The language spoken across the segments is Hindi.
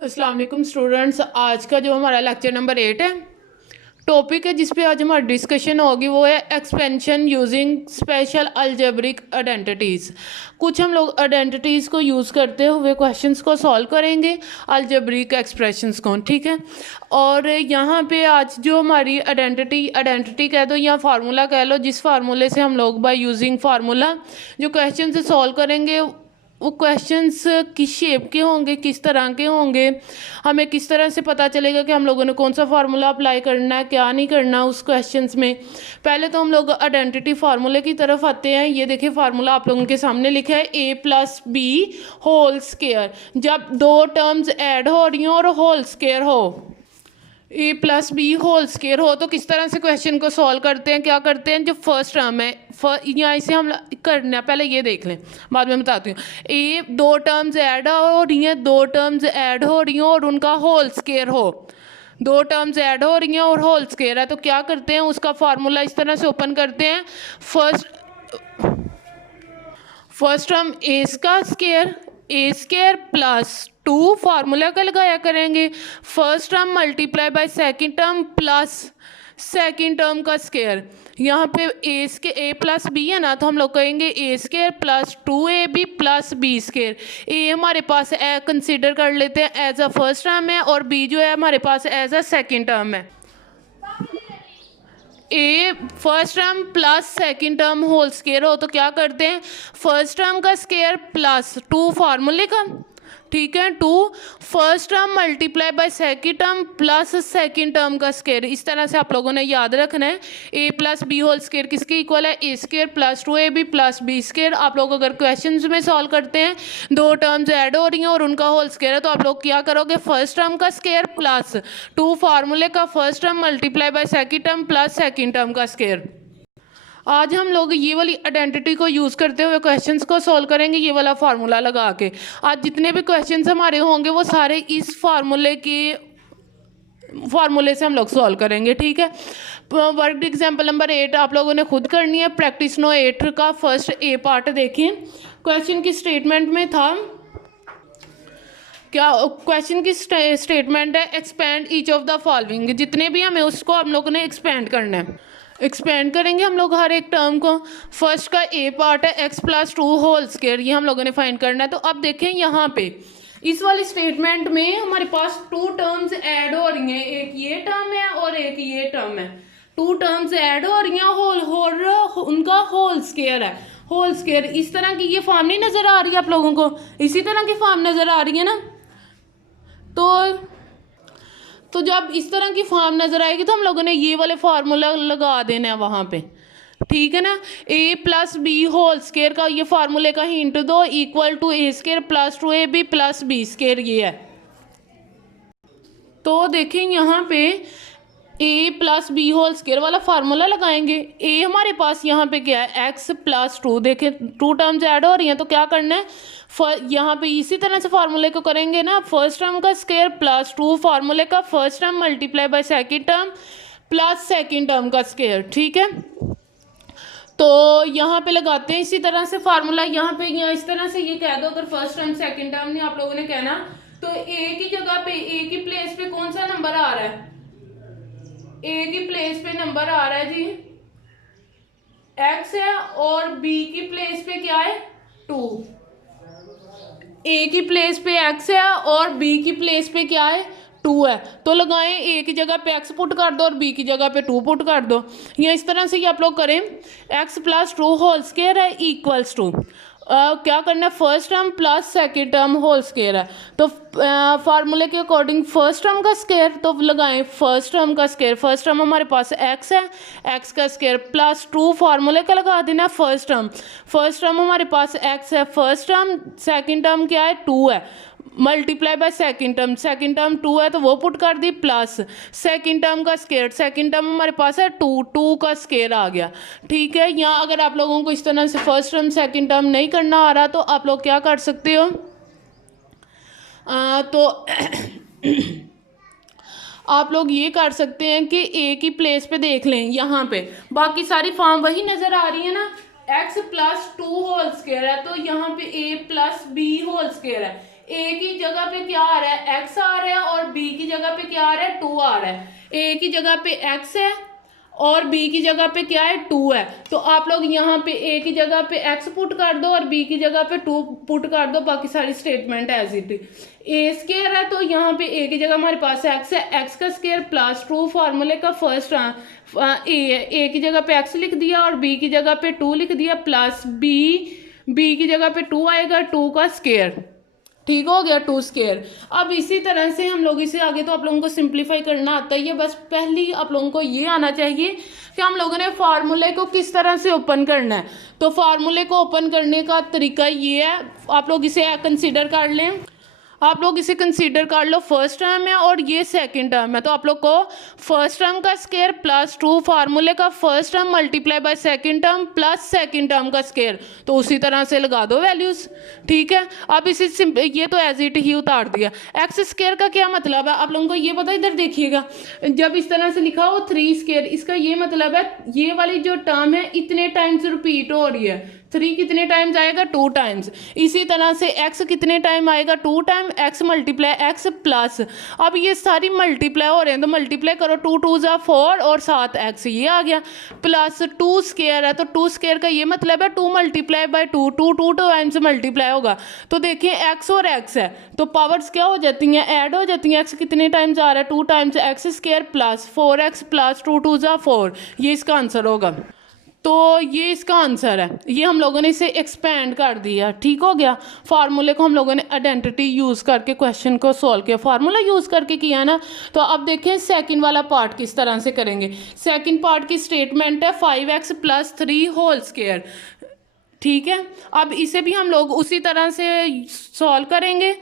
अस्सलाम वालेकुम स्टूडेंट्स। आज का जो हमारा लेक्चर नंबर 8 है, टॉपिक है जिस पे आज हमारी डिस्कशन होगी वो है expansion using special algebraic identities. कुछ हम लोग आइडेंटिटीज़ को यूज़ करते हुए क्वेश्चंस को सॉल्व करेंगे, अलजेब्रिक एक्सप्रेशंस को, ठीक है। और यहाँ पे आज जो हमारी आइडेंटिटी कह दो या फार्मूला कह लो, जिस फार्मूले से हम लोग बाय यूजिंग फार्मूला जो क्वेश्चन से सॉल्व करेंगे वो क्वेश्चंस किस शेप के होंगे, किस तरह के होंगे, हमें किस तरह से पता चलेगा कि हम लोगों ने कौन सा फार्मूला अप्लाई करना है, क्या नहीं करना उस क्वेश्चंस में। पहले तो हम लोग आइडेंटिटी फार्मूले की तरफ आते हैं। ये देखिए फार्मूला आप लोगों के सामने लिखा है a+b होल स्क्वायर। जब दो टर्म्स ऐड हो रही हो और होल स्क्वायर हो, a+b होल स्क्वायर हो, तो किस तरह से क्वेश्चन को सॉल्व करते हैं, क्या करते हैं। जो फर्स्ट टर्म है यहाँ इसे हम करना है, पहले ये देख लें, बाद में बताती हूँ। दो टर्म्स ऐड हो रही हैं, दो टर्म्स ऐड हो रही हैं और उनका होल स्क्वायर हो, दो टर्म्स ऐड हो रही हैं और होल स्क्वायर है, तो क्या करते हैं, उसका फार्मूला इस तरह से ओपन करते हैं। First term a square plus 2 formula का लगाया करेंगे। First term multiply by second term plus second term का स्क्वायर। यहाँ पे a+b है ना, तो हम लोग कहेंगे a square plus 2ab plus B square. ए हमारे पास कंसिडर कर लेते हैं एज अ फर्स्ट टर्म है और बी जो है हमारे पास एज अ सेकंड टर्म है। ए first term plus second term whole square हो तो क्या करते हैं, फर्स्ट टर्म का स्क्वायर प्लस 2 फार्मूले का, ठीक है, 2 first term multiply by second term plus second term का स्क्वायर। इस तरह से आप लोगों ने याद रखना है। a+b होल स्क्वायर किसके इक्वल है, a square plus 2ab plus B square. आप लोग अगर क्वेश्चंस में सॉल्व करते हैं, दो टर्म्स ऐड हो रही हैं और उनका होल स्क्वायर है, तो आप लोग क्या करोगे, फर्स्ट टर्म का स्क्वायर प्लस 2 फार्मूले का first term multiply by second term plus second term का स्क्वायर। आज हम लोग ये वाली आइडेंटिटी को यूज़ करते हुए क्वेश्चंस को सॉल्व करेंगे, ये वाला फार्मूला लगा के। आज जितने भी क्वेश्चंस हमारे होंगे वो सारे इस फार्मूले से हम लोग सॉल्व करेंगे, ठीक है। वर्क एग्जाम्पल नंबर 8 आप लोगों ने खुद करनी है। प्रैक्टिस नो 8 का फर्स्ट ए पार्ट देखिए। क्वेश्चन की स्टेटमेंट में था क्या, क्वेश्चन की स्टेटमेंट है expand each of the following. जितने भी हमें उसको हम लोग ने एक्सपेंड करना है, एक्सपेंड करेंगे हम लोग हर एक टर्म को। फर्स्ट का ए पार्ट है x+2 होल स्क्वायर, ये हम लोगों ने फाइंड करना है। तो अब देखें यहाँ पे इस वाली स्टेटमेंट में हमारे पास 2 टर्म्स ऐड हो रही हैं, एक ये टर्म है और एक ये टर्म है। 2 टर्म्स ऐड हो रही हैं, उनका होल स्क्वायर है। होल स्क्वायर इस तरह की ये फॉर्म नहीं नज़र आ रही है आप लोगों को, इसी तरह की फॉर्म नज़र आ रही है ना। तो जब इस तरह की फॉर्म नज़र आएगी तो हम लोगों ने ये वाले फार्मूला लगा देना है वहाँ पे, ठीक है ना। a+b होल स्क्वायर का ये फार्मूले का हिंट दो, equal to A square plus 2ab plus B square, ये है। तो देखें यहाँ पे a+b होल स्क्वायर वाला फार्मूला लगाएंगे। a हमारे पास यहाँ पे क्या है, x+2। देखें 2 टर्म्स ऐड हो रही हैं तो क्या करना है, यहाँ पे इसी तरह से फार्मूले को करेंगे ना, फर्स्ट टर्म का स्क्वायर प्लस 2 फार्मूले का first term multiply by second term plus second term का स्क्वायर, ठीक है। तो यहाँ पे लगाते हैं इसी तरह से फार्मूला। यहाँ इस तरह से ये कह दो, अगर फर्स्ट टर्म सेकंड टर्म नहीं आप लोगों ने कहना, तो a की जगह पे, a की प्लेस पे कौन सा नंबर आ रहा है, a की प्लेस पे नंबर आ रहा है जी x है, और b की प्लेस पे क्या है 2। a की प्लेस पे x है और b की प्लेस पे क्या है 2 है, तो लगाएं a की जगह पे x पुट कर दो और b की जगह पे 2 पुट कर दो। या इस तरह से ये आप लोग करें, x+2 होल स्क्वायर है इक्वल्स टू क्या करना है, first term plus second term whole square है। तो फार्मूले के अकॉर्डिंग फर्स्ट टर्म का स्क्वायर, तो लगाएं फर्स्ट टर्म का स्क्वायर। फर्स्ट टर्म हमारे पास x है, x का स्क्वायर प्लस 2 फार्मूले का लगा देना फर्स्ट टर्म हमारे पास x है, फर्स्ट टर्म सेकंड टर्म क्या है 2 है, मल्टीप्लाई बाय सेकंड टर्म 2 है तो वो पुट कर दी, प्लस सेकंड टर्म का स्क्वायर, सेकंड टर्म हमारे पास है 2 का स्क्वायर आ गया, ठीक है। यहाँ अगर आप लोगों को इस तरह से फर्स्ट टर्म सेकंड टर्म नहीं करना आ रहा तो आप लोग क्या कर सकते हो, तो आप लोग ये कर सकते हैं कि a की प्लेस पे देख लें, यहाँ पे बाकी सारी फॉर्म वही नज़र आ रही है ना, x+2 होल स्क्वायर है, तो यहाँ पे a+b होल स्क्वायर है। ए की जगह पे क्या आ रहा है, एक्स आ रहा है, और बी की जगह पे क्या आ रहा है, 2 आ रहा है। ए की जगह पे एक्स है और बी की जगह पे क्या है, 2 है। तो आप लोग यहाँ पे ए की जगह पे एक्स पुट कर दो और बी की जगह पे 2 पुट कर दो, बाकी सारी statement as it is. A square है तो यहाँ पे ए की जगह हमारे पास एक्स है, एक्स का स्केयर प्लस 2 फार्मूले का फर्स्ट ए है, ए की जगह पे एक्स लिख दिया और बी की जगह पे 2 लिख दिया, प्लस बी की जगह पे 2 आएगा, 2 का स्केयर, ठीक हो गया, 2 स्केयर। अब इसी तरह से हम लोग इसे आगे तो आप लोगों को सिंप्लीफाई करना आता ही है, बस पहले आप लोगों को ये आना चाहिए कि हम लोगों ने फार्मूले को किस तरह से ओपन करना है। तो फार्मूले को ओपन करने का तरीका ये है, आप लोग इसे कंसीडर कर लें, आप लोग इसे कंसीडर कर लो, फर्स्ट टर्म है और ये सेकंड टर्म है। तो आप लोग को फर्स्ट टर्म का स्केयर प्लस 2 फार्मूले का first term multiply by second term plus second term का स्केयर, तो उसी तरह से लगा दो वैल्यूज, ठीक है। अब इसे ये तो एज इट ही उतार दिया। एक्स स्केयर का क्या मतलब है आप लोगों को ये पता, इधर देखिएगा, जब इस तरह से लिखा हो 3 स्केयर, इसका ये मतलब है ये वाली जो टर्म है इतने टाइम्स रिपीट हो रही है। 3 कितने टाइम्स आएगा, 2 टाइम्स। इसी तरह से x कितने टाइम आएगा, 2 time, x multiply x plus, अब ये सारी मल्टीप्लाई हो रहे हैं तो मल्टीप्लाई करो, 2 2 जा 4 और 7x ये आ गया, प्लस 2 स्केयर है तो 2 स्केयर का ये मतलब है 2 मल्टीप्लाई बाय 2, 2 टाइम्स मल्टीप्लाई होगा। तो देखिए x और x है तो पावर्स क्या हो जाती हैं, ऐड हो जाती हैं। x कितने टाइम्स आ रहा है, 2 times, x square plus 4x plus 2 2 जा 4, ये इसका आंसर होगा। तो ये इसका आंसर है, ये हम लोगों ने इसे एक्सपेंड कर दिया, ठीक हो गया। फार्मूले को हम लोगों ने आइडेंटिटी यूज़ करके क्वेश्चन को सॉल्व किया, फार्मूला यूज़ करके किया ना। तो अब देखें सेकंड वाला पार्ट किस तरह से करेंगे। सेकंड पार्ट की स्टेटमेंट है 5x प्लस 3 होल स्केयर, ठीक है। अब इसे भी हम लोग उसी तरह से सॉल्व करेंगे,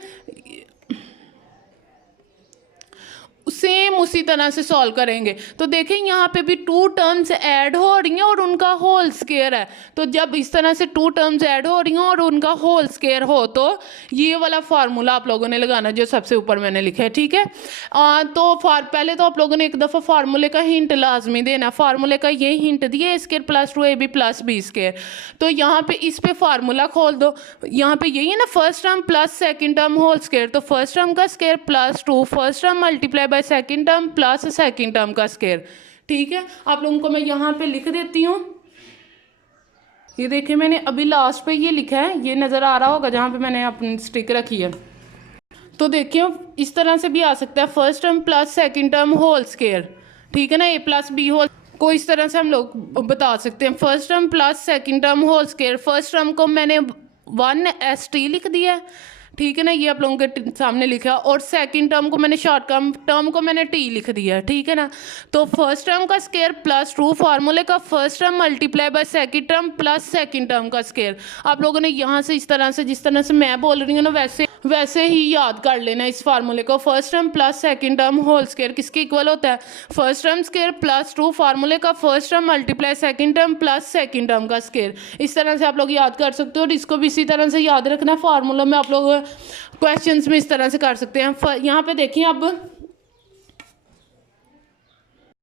सेम उसी तरह से सॉल्व करेंगे। तो देखें यहाँ पे भी 2 टर्म्स ऐड हो रही हैं और उनका होल स्केयर है। तो जब इस तरह से 2 टर्म्स ऐड हो रही हैं और उनका होल स्केयर हो तो ये वाला फार्मूला आप लोगों ने लगाना जो सबसे ऊपर मैंने लिखा है, ठीक है। तो पहले तो आप लोगों ने एक दफ़ा फार्मूले का हिंट लाजमी देना। फार्मूले का ये हिंट दिए, square plus 2 AB plus B square. तो यहाँ पे इस पे फार्मूला खोल दो, यहाँ पे यही है ना, first term plus second term whole square, तो फर्स्ट टर्म का square plus 2 first term multiply by second term plus second term का स्केयर, ठीक है। आप लोगों को मैं यहाँ पे लिख देती हूँ, ये देखिए मैंने अभी लास्ट पे ये लिखा है, ये नज़र आ रहा होगा जहाँ पे मैंने अपनी स्टिक रखी है। तो देखिए इस तरह से भी आ सकता है, first term plus second term whole square, ठीक है ना, ए प्लस बी होल को इस तरह से हम लोग बता सकते हैं। First term plus second term whole square, first term को मैंने 1ST लिख दिया है, ठीक है ना, ये आप लोगों के सामने लिखा, और सेकंड टर्म को मैंने शॉर्ट टर्म को मैंने टी लिख दिया, ठीक है ना। तो फर्स्ट टर्म का स्केयर प्लस 2 फार्मूले का first term multiply by second term plus second term का स्केयर। आप लोगों ने यहाँ से इस तरह से, जिस तरह से मैं बोल रही हूँ ना, वैसे ही याद कर लेना इस फार्मूले को। First term plus second term whole square किसके इक्वल होता है, फर्स्ट टर्म स्केयर प्लस 2 फार्मूले का first term multiply second term plus second term का स्केयर। इस तरह से आप लोग याद कर सकते हो, और इसको भी इसी तरह से याद रखना। फार्मूला में आप लोग क्वेश्चंस में इस तरह से कर सकते हैं। यहाँ पे देखिए अब